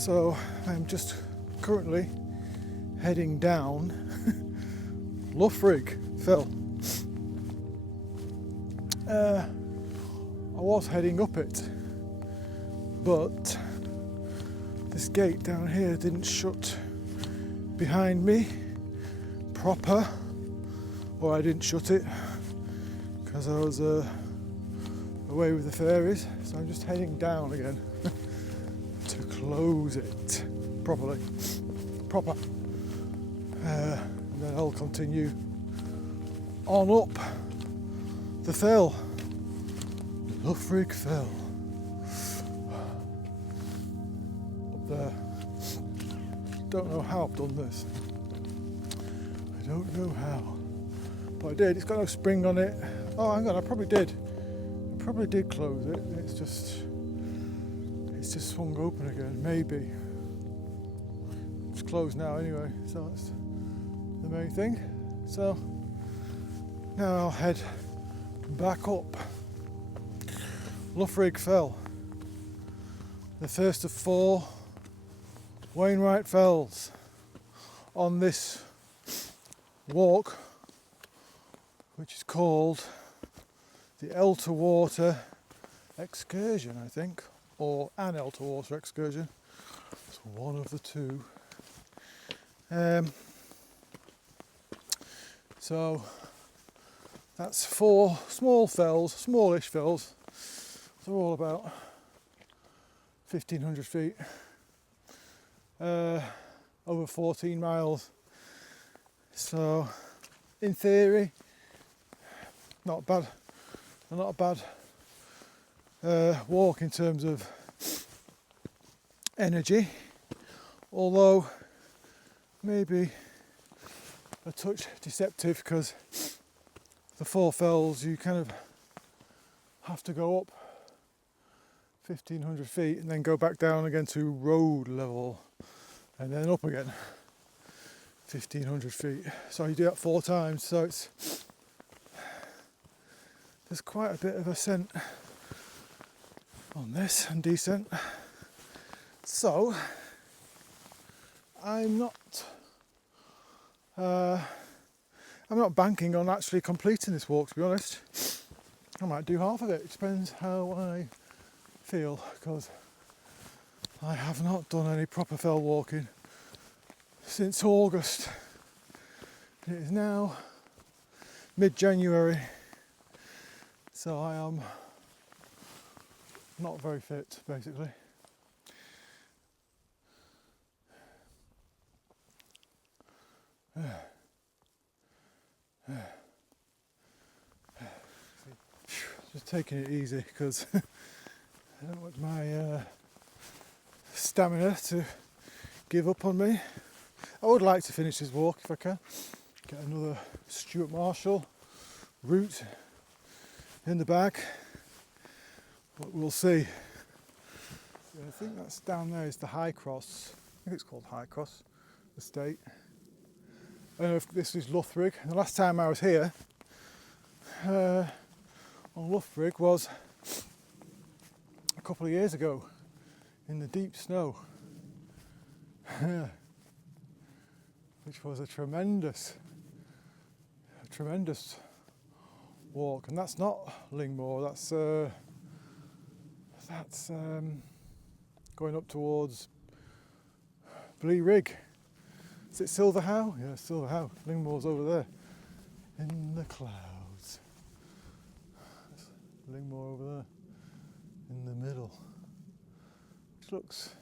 So I'm just currently heading down Loughrigg Fell. I was heading up it, but this gate down here didn't shut behind me proper, or I didn't shut it because I was away with the fairies, so I'm just heading down again to close it proper, and then I'll continue on up the fell, Loughrigg Fell, up there. Don't know how I've done this. I don't know how, but I did. It's got no spring on it. Oh, hang on, I probably did close it. It's just swung open again, maybe. It's closed now anyway, so that's the main thing. So now I'll head back up Loughrigg Fell, the first of 4 Wainwright fells on this walk, which is called the Elterwater Excursion, I think, or an Elterwater Excursion. It's one of the two. So that's 4 small fells, smallish fells. They're all about 1,500 feet, over 14 miles. So, in theory, not a bad walk in terms of energy, although maybe a touch deceptive because the 4 fells you kind of have to go up 1,500 feet and then go back down again to road level and then up again 1,500 feet. So you do that 4 times, so there's quite a bit of ascent on this and descent. So I'm not banking on actually completing this walk, to be honest. I might do half of it. It depends how I feel, because I have not done any proper fell walking since August. It is now mid-January, so I am not very fit, basically. Just taking it easy because I don't want my stamina to give up on me. I would like to finish this walk if I can. Get another Stuart Marshall route in the bag, but we'll see. Yeah, I think that's down there is the High Cross. I think it's called High Cross Estate. I don't know if this is Loughrigg. The last time I was here on Loughrigg was a couple of years ago in the deep snow, which was a tremendous walk. And that's not Lingmoor. That's going up towards Loughrigg. Is it Silverhow? Yeah, Silverhow. Lingmoor's over there in the clouds. That's Lingmoor over there in the middle, which looks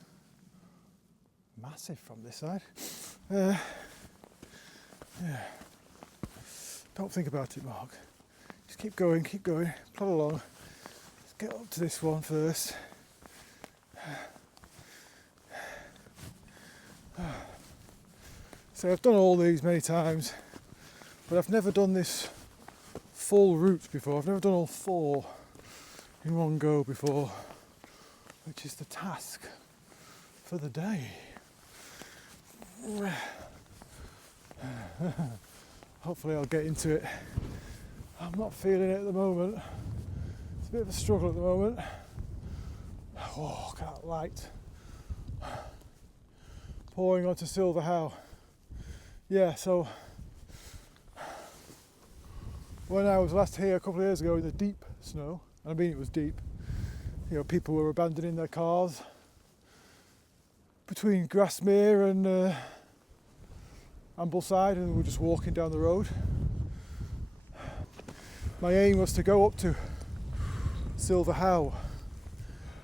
massive from this side. Yeah. Don't think about it, Mark. Just keep going, plod along. Let's get up to this one first. So I've done all these many times, but I've never done this full route before. I've never done all 4 in one go before, which is the task for the day. Hopefully I'll get into it. I'm not feeling it at the moment. It's a bit of a struggle at the moment. Oh, look at that light. pouring onto Silver How. Yeah, so when I was last here a couple of years ago in the deep snow, and I mean it was deep, you know, people were abandoning their cars between Grasmere and Ambleside, and we were just walking down the road. My aim was to go up to Silver How,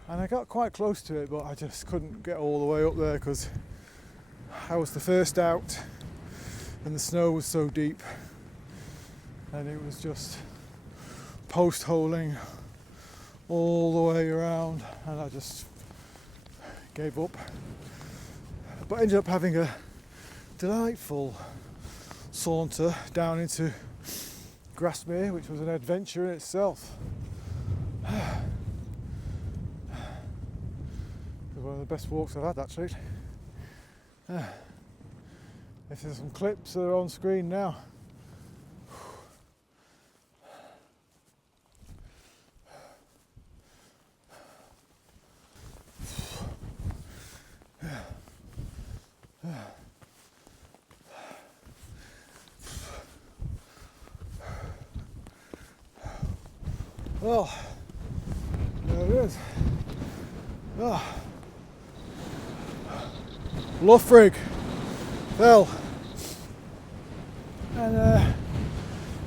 and I got quite close to it, but I just couldn't get all the way up there because I was the first out and the snow was so deep, and it was just post-holing all the way around, and I just gave up. But ended up having a delightful saunter down into Grasmere, which was an adventure in itself. One of the best walks I've had, actually. If there's some clips that are on screen now. Well, there it is. Loughrigg Fell, and I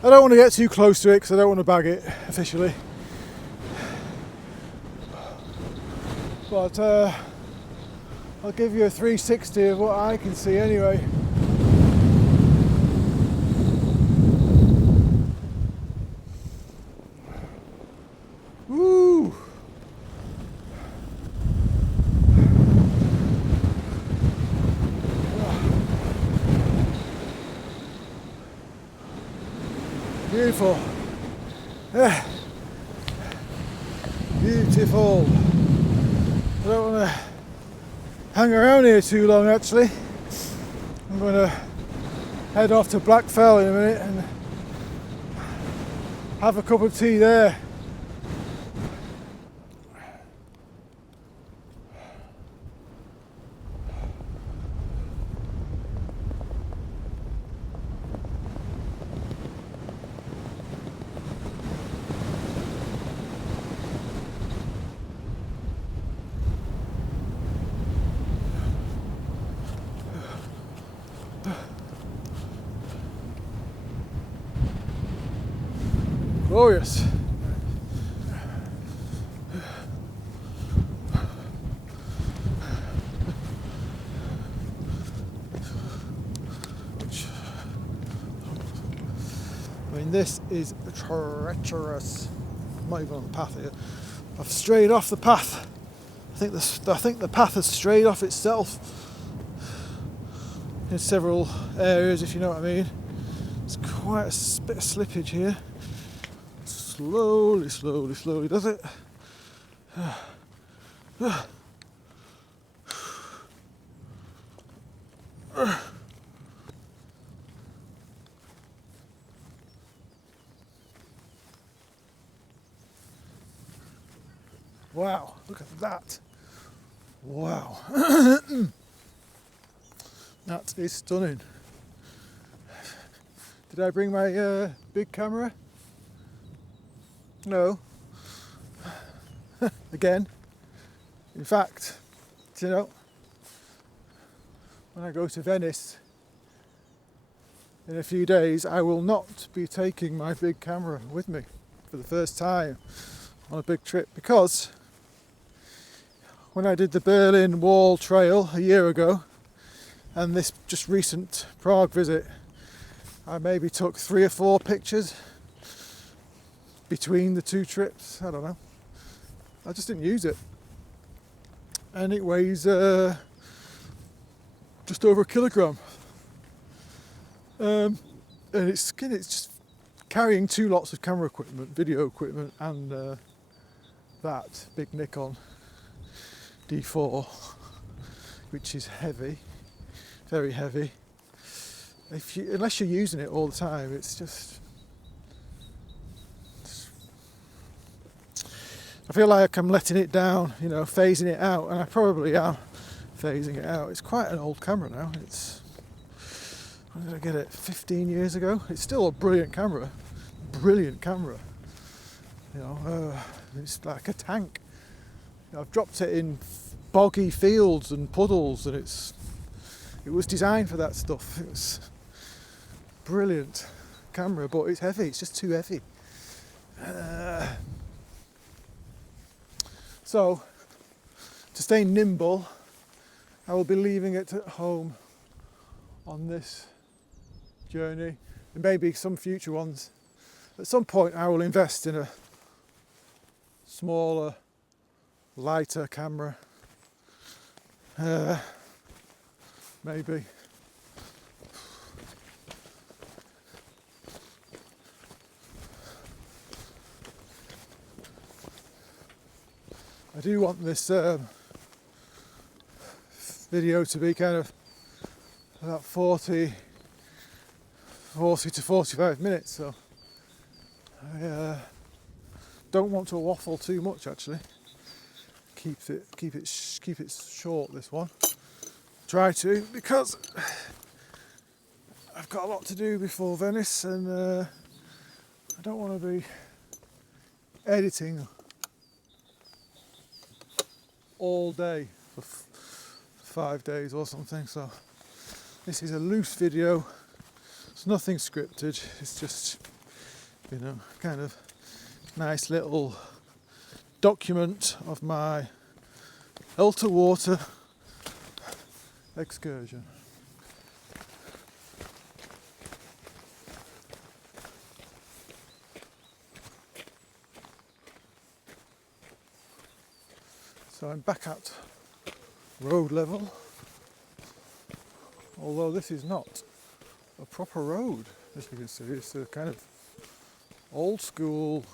don't want to get too close to it because I don't want to bag it officially, but I'll give you a 360 of what I can see anyway. Woo! Beautiful. Yeah. Beautiful. I don't want to hang around here too long, actually. I'm going to head off to Black Fell in a minute and have a cup of tea there. Glorious. I mean, this is treacherous. I'm not even on the path here. I've strayed off the path. I think the path has strayed off itself in several areas, if you know what I mean. It's quite a bit of slippage here. Slowly, slowly, slowly does it. Wow, look at that. Wow. That is stunning. Did I bring my big camera? No. Again. In fact, you know, when I go to Venice in a few days, I will not be taking my big camera with me for the first time on a big trip, because when I did the Berlin Wall Trail a year ago and this just recent Prague visit, I maybe took 3 or 4 pictures between the 2 trips. I don't know. I just didn't use it. And it weighs just over 1 kilogram. And it's just carrying 2 lots of camera equipment, video equipment, and that big Nikon D4, which is heavy, very heavy. Unless you're using it all the time, it's just, I feel like I'm letting it down, you know, phasing it out, and I probably am phasing it out. It's quite an old camera now. It's, when did I get it? 15 years ago. It's still a brilliant camera. Brilliant camera. You know, it's like a tank. I've dropped it in boggy fields and puddles, and it was designed for that stuff. It was brilliant camera, but it's heavy. It's just too heavy. So, to stay nimble, I will be leaving it at home on this journey, and maybe some future ones. At some point I will invest in a smaller, lighter camera. Maybe. I do want this video to be kind of about 40 to 45 minutes, so I don't want to waffle too much actually. Keep it short, this one. Try to, because I've got a lot to do before Venice, and I don't want to be editing all day for 5 days or something. So this is a loose video. It's nothing scripted. It's just, you know, kind of nice little document of my Elterwater excursion. So I'm back at road level, although this is not a proper road, as you can see. It's a kind of old school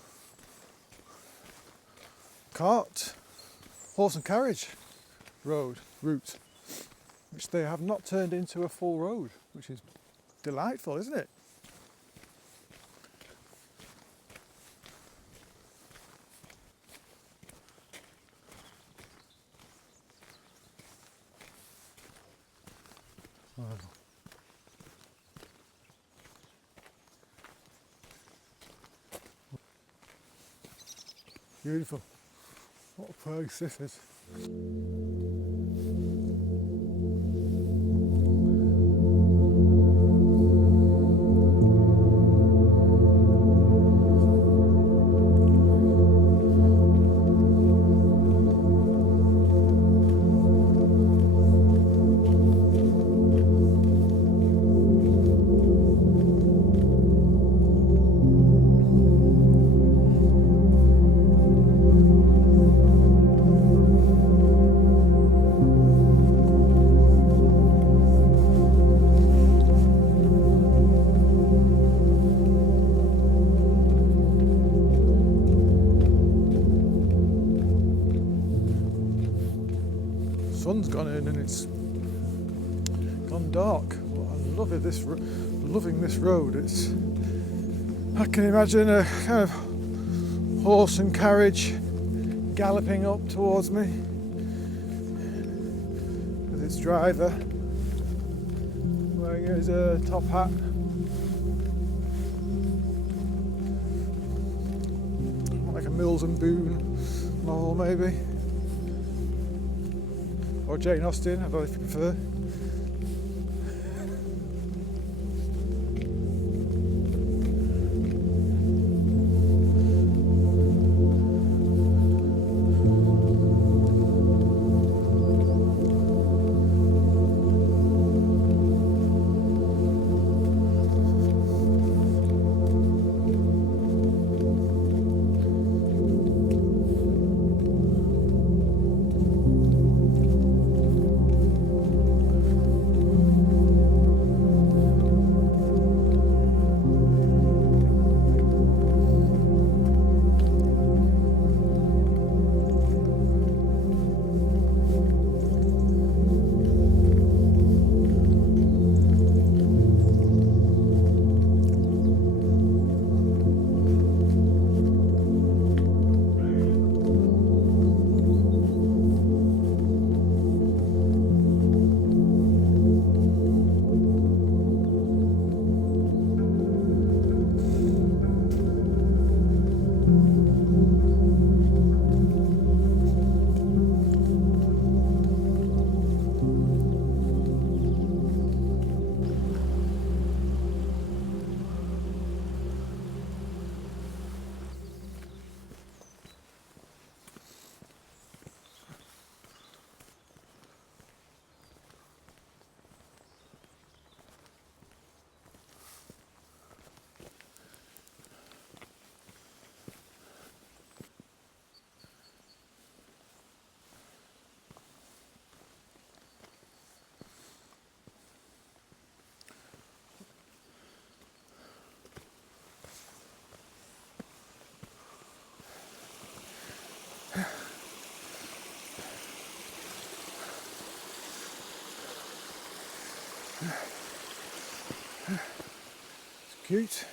horse and carriage route, which they have not turned into a full road, which is delightful, isn't it? Wow. Beautiful. What a place this is. Sun's gone in and it's gone dark. Well, I love it. Loving this road. I can imagine a kind of horse and carriage galloping up towards me with its driver wearing his top hat. Like a Mills and Boon novel, maybe. Or Jane Austen, I don't know if you prefer. cute.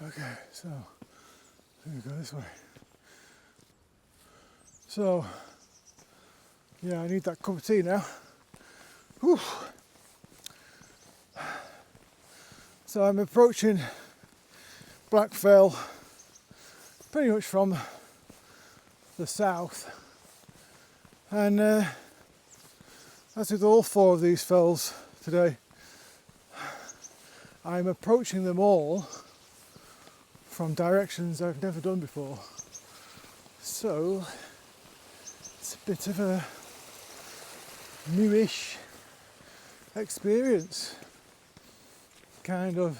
Okay, so I'm gonna go this way. So yeah, I need that cup of tea now. Whew. So I'm approaching Black Fell pretty much from the south, and as with all four of these fells today, I'm approaching them all from directions I've never done before. So it's a bit of a newish experience, kind of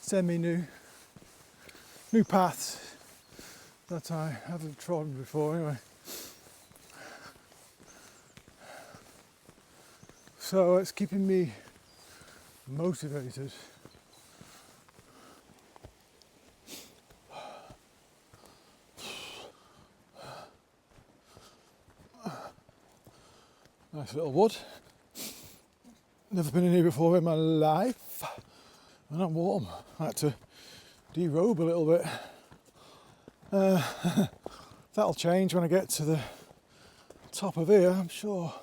semi-new paths that I haven't trodden before anyway. So it's keeping me motivated. Nice little wood. Never been in here before in my life. And I'm warm. I had to derobe a little bit. That'll change when I get to the top of here, I'm sure.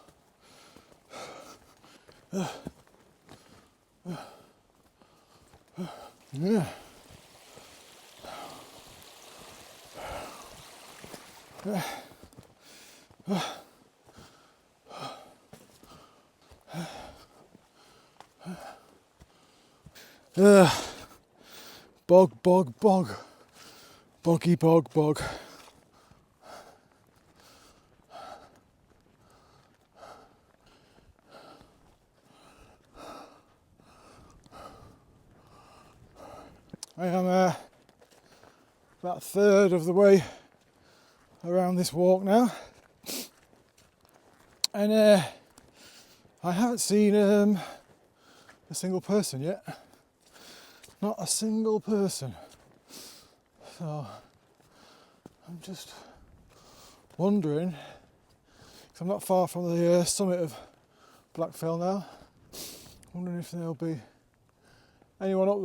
Yeah. Bog. Boggy bog. I am about a third of the way around this walk now, and I haven't seen a single person yet. Not a single person. So I'm just wondering, because I'm not far from the summit of Black Fell now, wondering if there'll be anyone up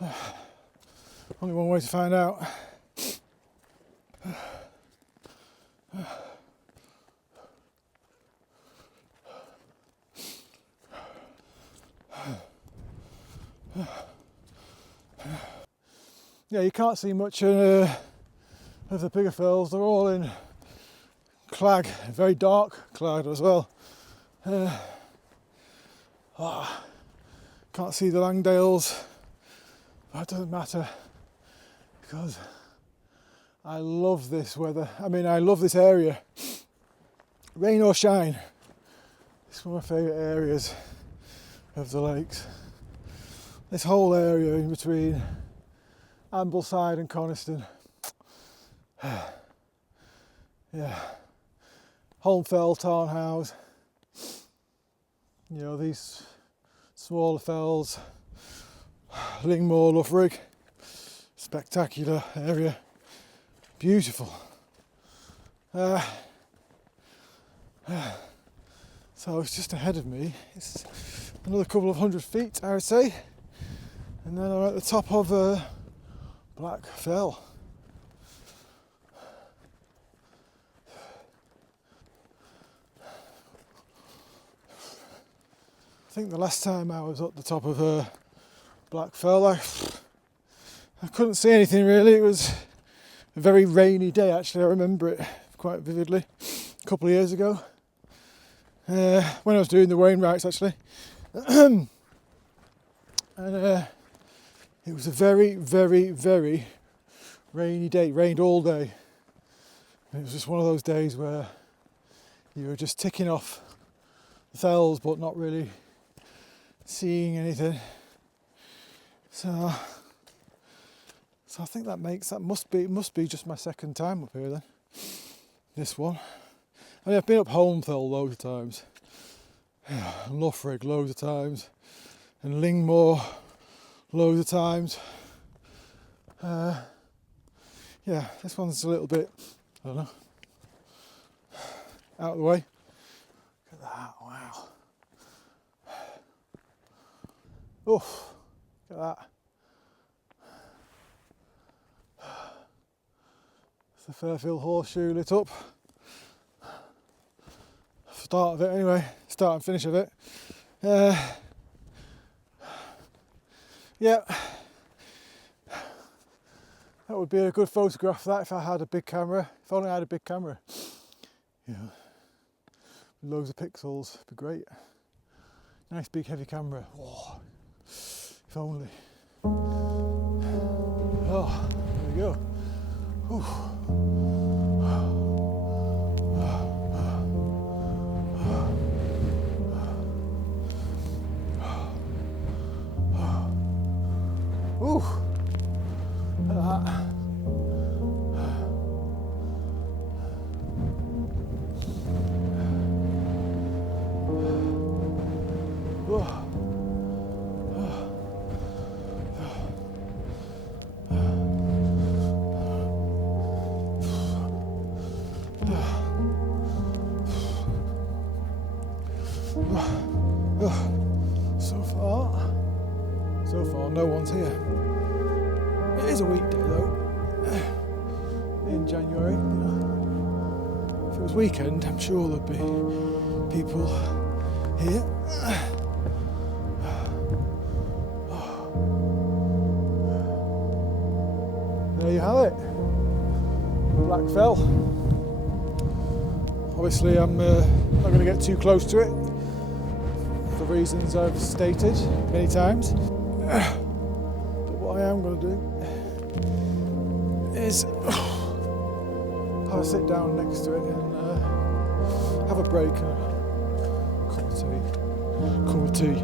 there. Only one way to find out. Yeah, you can't see much of the bigger fells. They're all in clag, very dark clag as well. Can't see the Langdales. That doesn't matter, because I love this weather. I mean, I love this area. Rain or shine, it's one of my favourite areas of the lakes. This whole area in between Ambleside and Coniston. Yeah. Holme Fell, Tarnhouse. You know, these smaller fells. Lingmoor, Loughrigg. Spectacular area. Beautiful. So it's just ahead of me. It's another couple of 100 feet, I would say. And then I'm at the top of Black Fell. I think the last time I was at the top of Black Fell, I couldn't see anything really. It was a very rainy day, actually. I remember it quite vividly. A couple of years ago, when I was doing the Wainwrights, actually. And it was a very, very, very rainy day. It rained all day. And it was just one of those days where you were just ticking off the fells but not really seeing anything. So I think that must be just my second time up here then. This one. I mean, I've been up Holme Fell loads of times, and Loughrigg loads of times, and Lingmoor loads of times. Yeah, this one's a little bit, I don't know, out of the way. Look at that, wow. Oof, look at that. It's the Fairfield Horseshoe lit up. Start of it anyway, start and finish of it. Yeah, that would be a good photograph, that, if I had a big camera. If only I had a big camera. Yeah, loads of pixels, it'd be great. Nice big heavy camera. Oh, if only. Oh, there we go. Whew. Ooh, look at that. So far no one's here. It is a weekday though, in January, you know. If it was weekend, I'm sure there'd be people here. There you have it, Black Fell. Obviously I'm not going to get too close to it, for reasons I've stated many times. But what I am going to do is have a sit down next to it and have a break and a cup of tea.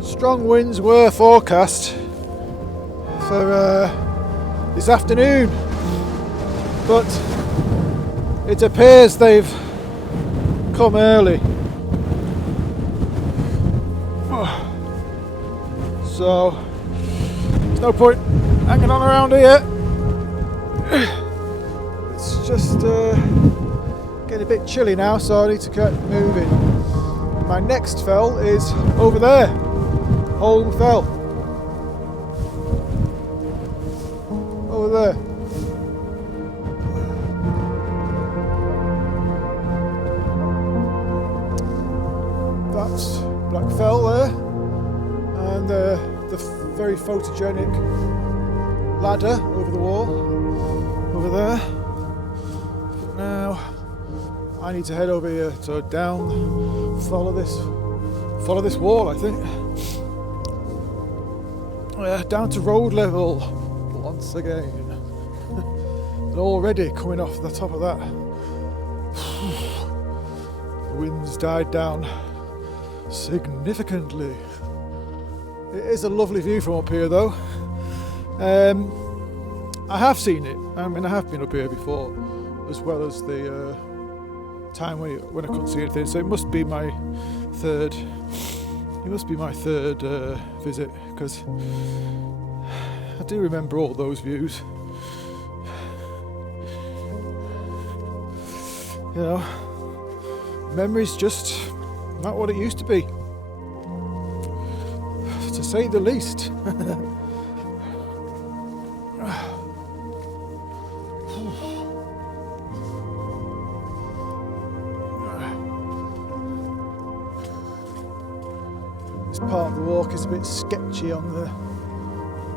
Strong winds were forecast for this afternoon, but it appears they've come early. So there's no point hanging on around here. It's just getting a bit chilly now, so I need to get moving. My next fell is over there. Holme Fell. Over there. That's Black Fell there. And the very photogenic ladder over the wall. Over there. But now I need to head over here. So down, follow this wall, I think. Down to road level once again. And already coming off the top of that, the wind's died down significantly. It is a lovely view from up here though. I have seen it. I mean, I have been up here before, as well as the time when I couldn't see anything. So it must be my third. It must be my third visit, because I do remember all those views. You know, memory's just not what it used to be, to say the least. This part of the walk is a bit sketchy on the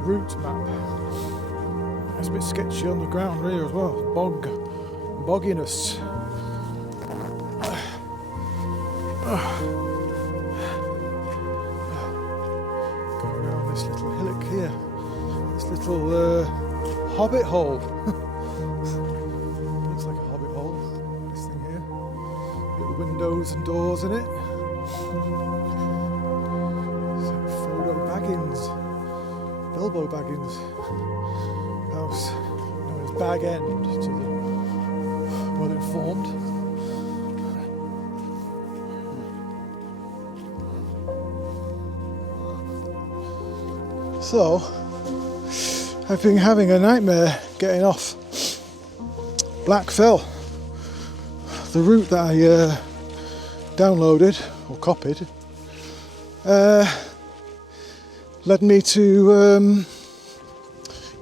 route map. It's a bit sketchy on the ground here as well. Bogginess. Go around this little hillock here. This little hobbit hole. Looks like a hobbit hole. This thing here. Little windows and doors in it. Bilbo Baggins' house, known as Bag End to the well-informed. So, I've been having a nightmare getting off Black Fell, the route that I downloaded or copied. Led me to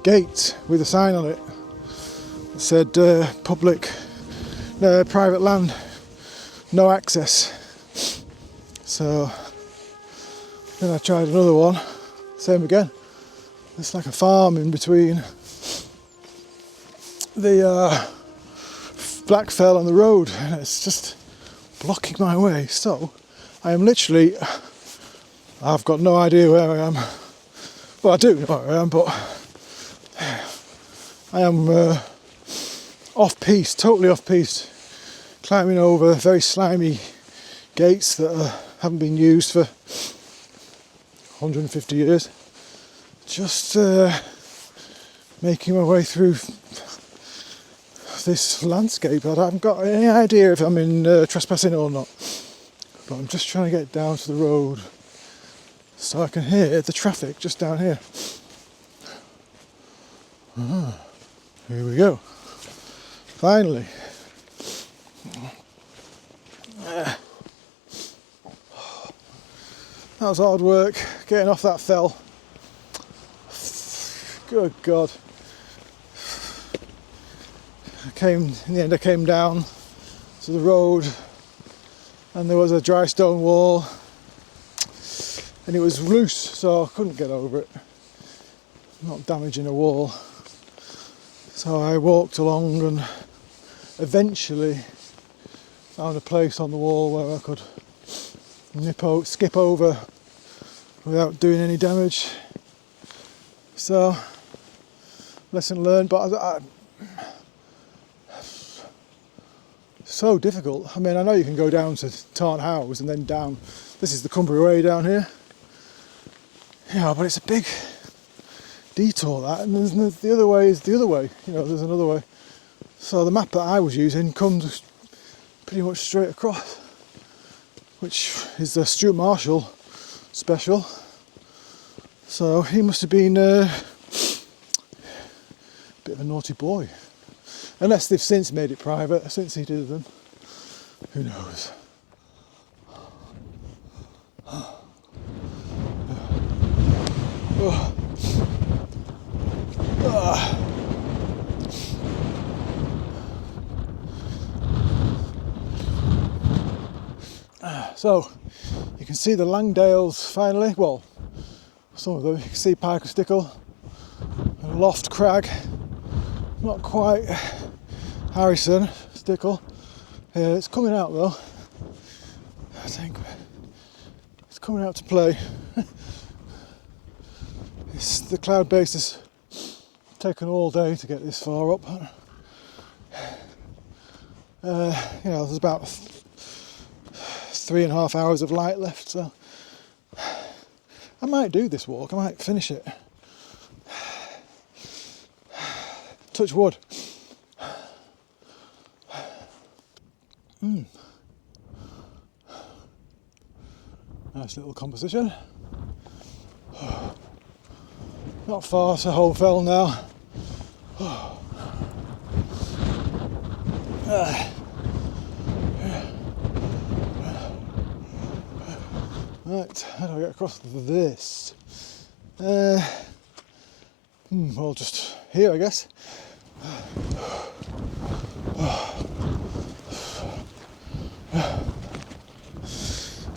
gate with a sign on it that said private land, no access. So then I tried another one, same again. It's like a farm in between the Black Fell and the road, and it's just blocking my way. So I am literally, I've got no idea where I am. Well, I do know where I am, but I am off-piste, totally off-piste, climbing over very slimy gates that haven't been used for 150 years. Just making my way through this landscape. I haven't got any idea if I'm in trespassing or not, but I'm just trying to get down to the road so I can hear the traffic just down here. Here we go. Finally. That was hard work, getting off that fell. Good God. In the end I came down to the road and there was a dry stone wall and it was loose, so I couldn't get over it. Not damaging a wall. So I walked along and eventually found a place on the wall where I could skip over without doing any damage. So, lesson learned, but so difficult. I mean, I know you can go down to Tarn House and then down. This is the Cumbria Way down here. Yeah, but it's a big detour that, and the other way is the other way. You know, there's another way. So the map that I was using comes pretty much straight across, which is the Stuart Marshall special. So he must have been a bit of a naughty boy. Unless they've since made it private, since he did them. Who knows? So, you can see the Langdales finally. Well, some of them. You can see Piker Stickle and Loft Crag. Not quite Harrison Stickle. It's coming out though. I think it's coming out to play. The cloud base has taken all day to get this far up. There's about 3.5 hours of light left, so I might do this walk. I might finish it. Touch wood. Nice little composition. Not far to Holme Fell now. Right, how do I get across this? Well, just here, I guess.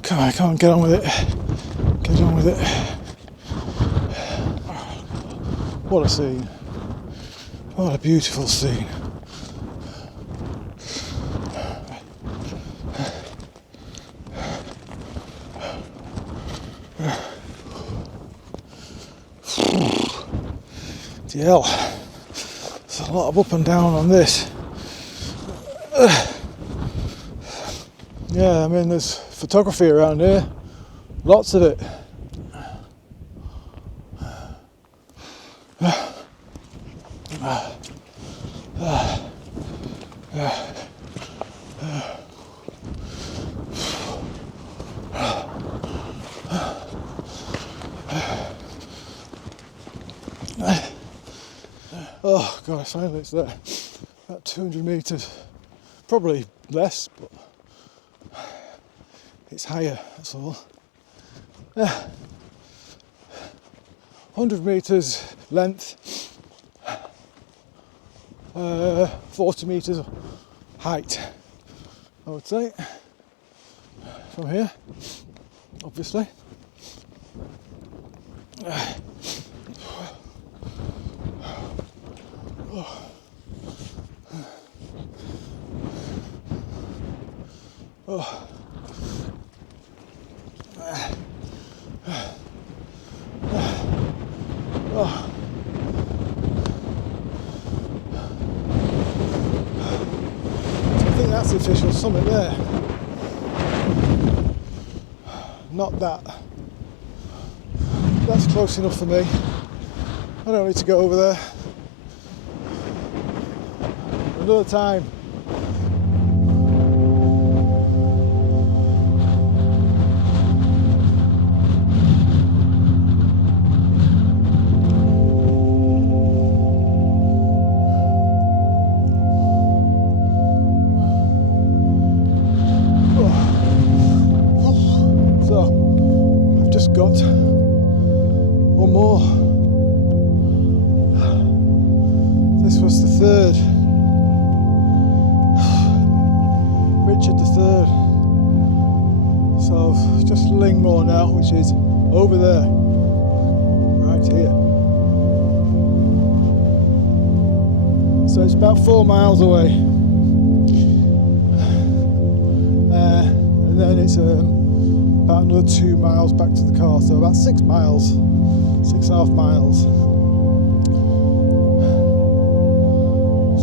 Come on, get on with it. Get on with it. What a scene. What a beautiful scene. Hell, there's a lot of up and down on this. Yeah, I mean, there's photography around here, lots of it. Oh God, finally it's there. About 200 metres, probably less, but it's higher, that's all. 100 metres length, 40 metres height, I would say, from here, obviously. Oh. Oh. I think that's the official summit there. Not that. That's close enough for me. I don't need to go over there. Another time. Got one more. This was the third. Richard the Third. So just Lingmoor now, which is over there, right here. So it's about 4 miles away, and then it's about another 2 miles back to the car, so about 6 miles, 6.5 miles.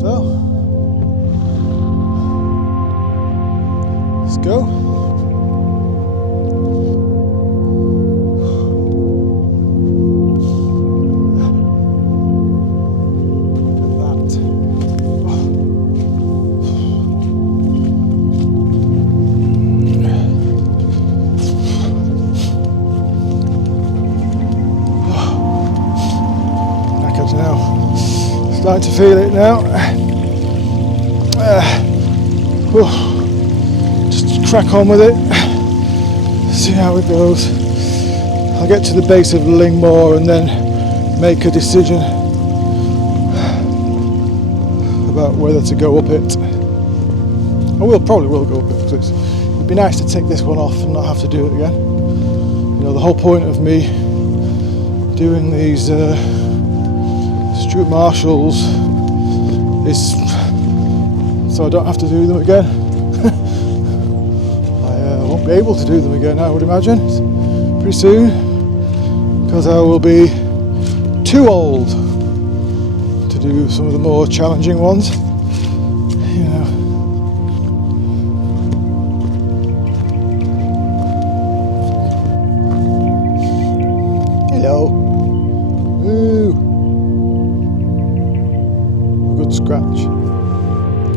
So, let's go. Starting to feel it now. Just crack on with it. See how it goes. I'll get to the base of Lingmoor and then make a decision about whether to go up it. I probably will go up it, because it'd be nice to take this one off and not have to do it again. You know, the whole point of me doing these Marshalls is so I don't have to do them again. I won't be able to do them again, I would imagine, pretty soon, because I will be too old to do some of the more challenging ones, you know. Hello. Ooh. Scratch.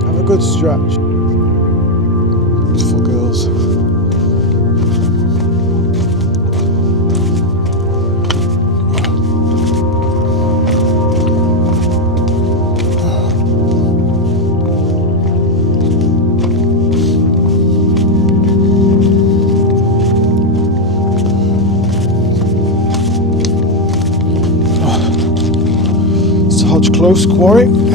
Have a good stretch. close quarry. Been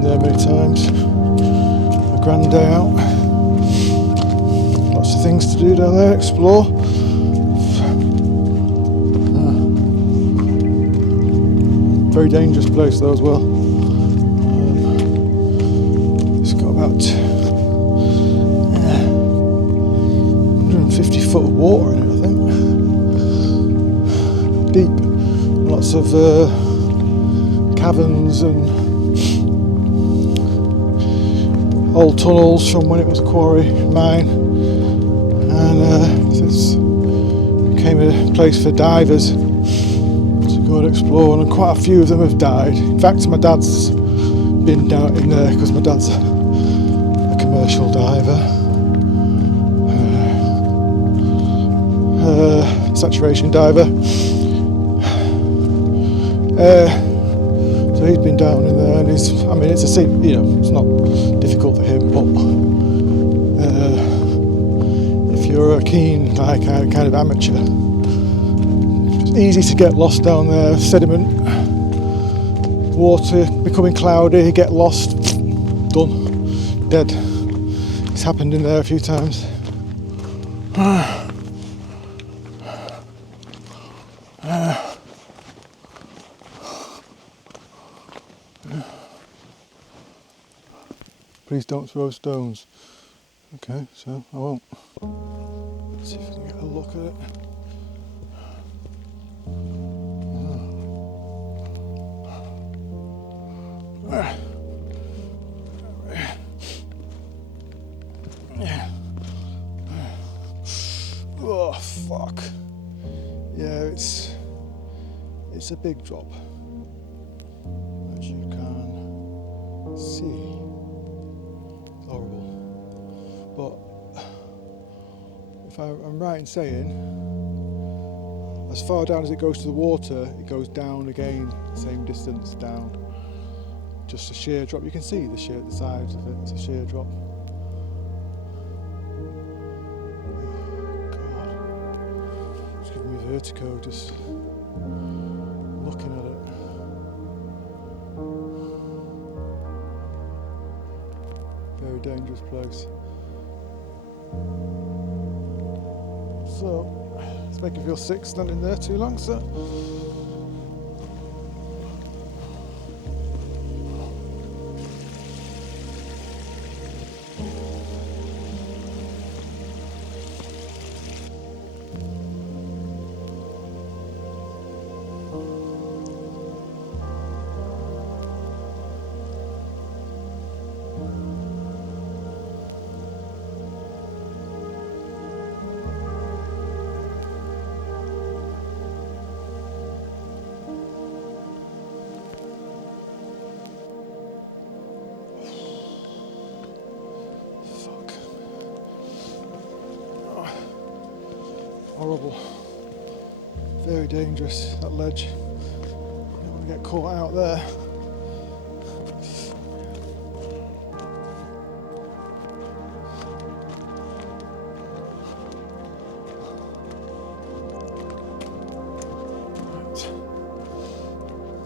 there many times. A grand day out. Lots of things to do down there, explore. Very dangerous place though as well. It's got about 150 foot of water in it, I think. Deep. Lots of caverns and old tunnels from when it was a quarry mine, and it became a place for divers to go and explore, and quite a few of them have died. In fact, my dad's been down in there because my dad's a commercial diver, saturation diver. So he's been down in there, and it's a scene, it's not difficult for him, but if you're a keen, kind of amateur, it's easy to get lost down there. Sediment, water becoming cloudy, get lost, done, dead. It's happened in there a few times. Please don't throw stones. Okay, so I won't. Let's see if we can get a look at it. Oh fuck. Yeah, it's a big drop, as you can see. Horrible. But if I'm right in saying, as far down as it goes to the water, it goes down again, same distance down. Just a sheer drop. You can see the sides of it. It's a sheer drop. God, it's giving me vertigo just looking at it. Very dangerous place. So, it's making me feel sick standing there too long, so. Horrible. Very dangerous, that ledge. You don't want to get caught out there. Right.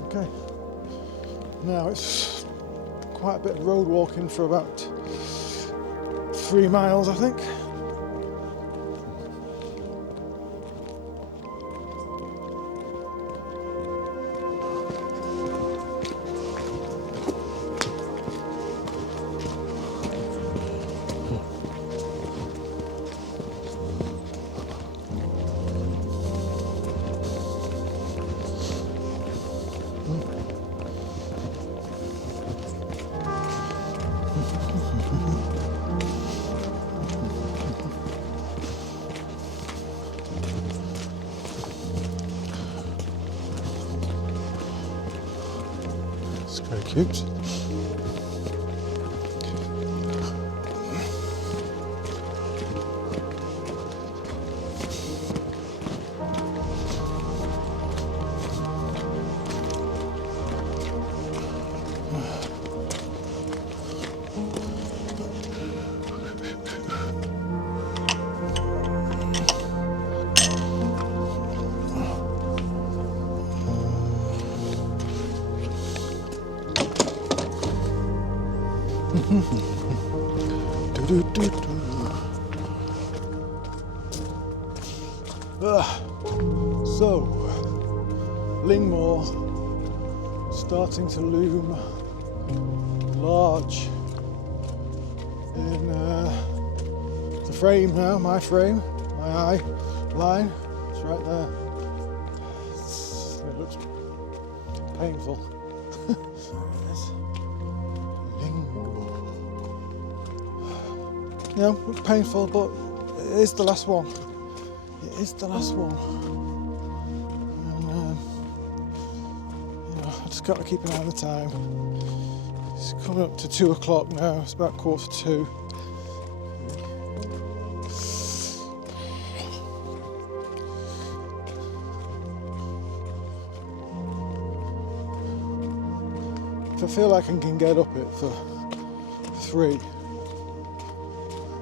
Okay. Now it's quite a bit of road walking for about 3 miles, I think. It's very cute. So, Lingmoor starting to loom large in the frame now, my eye line. It's right there. It looks painful. Lingmoor. Yeah, looks painful, but it is the last one. It is the last one. And, I just got to keep an eye on the time. It's coming up to 2 o'clock now. It's about 1:45. If I feel like I can get up it for 3,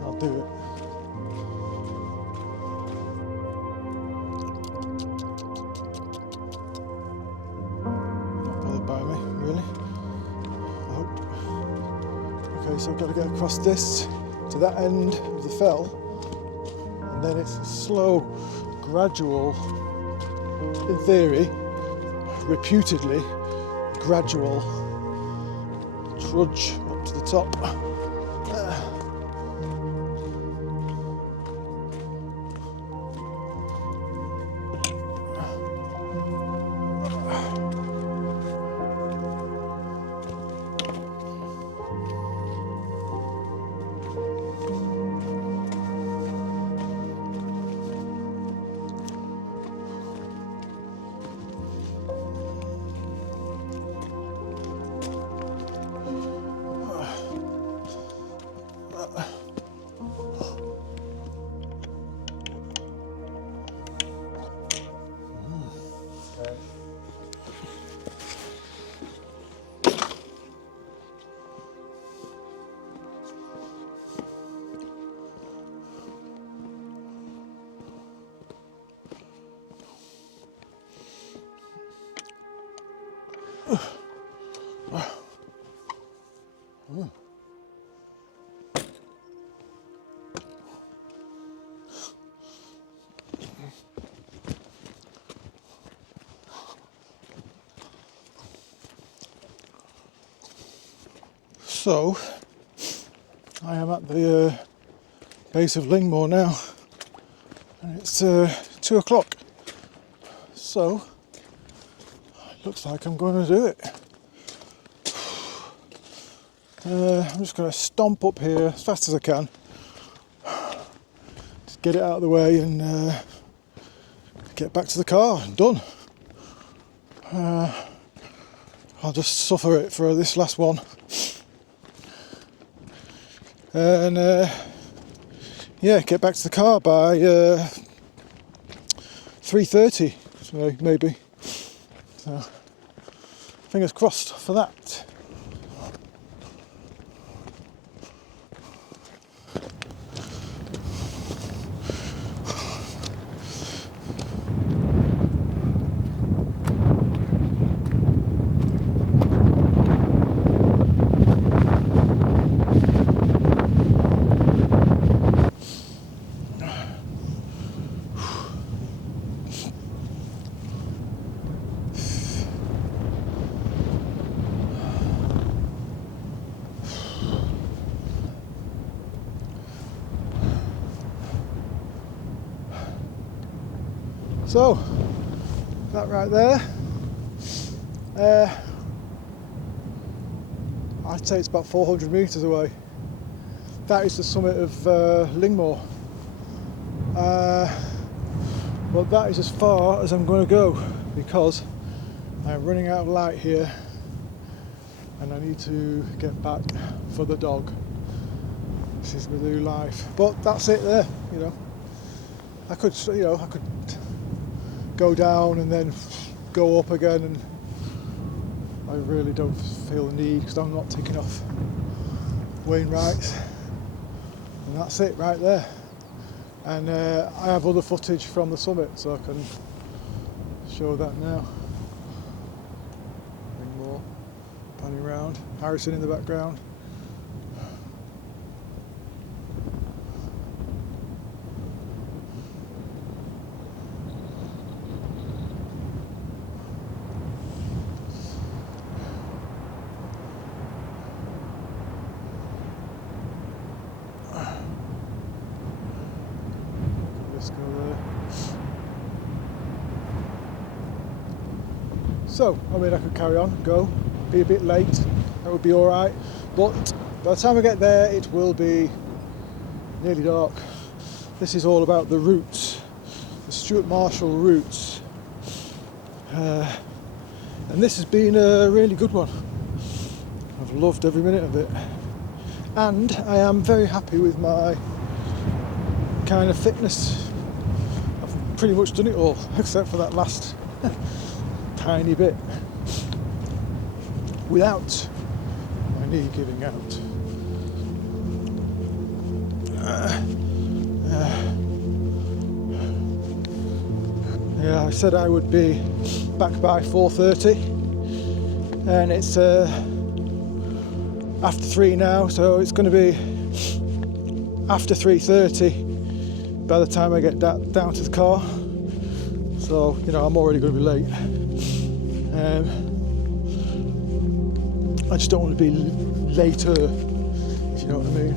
I'll do it. Not bothered by me, really. I hope. Okay, so I've got to get across this to that end of the fell, and then it's a slow, gradual, in theory, reputedly, gradual trudge up to the top. So, I am at the base of Lingmoor now, and it's 2 o'clock. So, it looks like I'm going to do it. I'm just going to stomp up here as fast as I can, just get it out of the way and get back to the car and done. I'll just suffer it for this last one. And get back to the car by 3:30, so maybe. So, fingers crossed for that. So, that right there, I'd say it's about 400 metres away. That is the summit of Lingmoor. But that is as far as I'm going to go, because I'm running out of light here and I need to get back for the dog. This is my new life. But that's it there, I could go down and then go up again, and I really don't feel the need because I'm not taking off Wainwright, and that's it right there. And I have other footage from the summit, so I can show that now. Lingmoor, panning round, Harrison in the background. Let's go there. So, I mean, I could carry on, go, be a bit late, that would be alright, but by the time I get there it will be nearly dark. This is all about the routes, the Stuart Marshall routes, and this has been a really good one. I've loved every minute of it, and I am very happy with my kind of fitness. I've pretty much done it all except for that last tiny bit without my knee giving out. Yeah, I said I would be back by 4:30 and it's after 3 now, so it's going to be after 3:30 by the time I get down to the car. So, you know, I'm already going to be late. I just don't want to be later, if you know what I mean.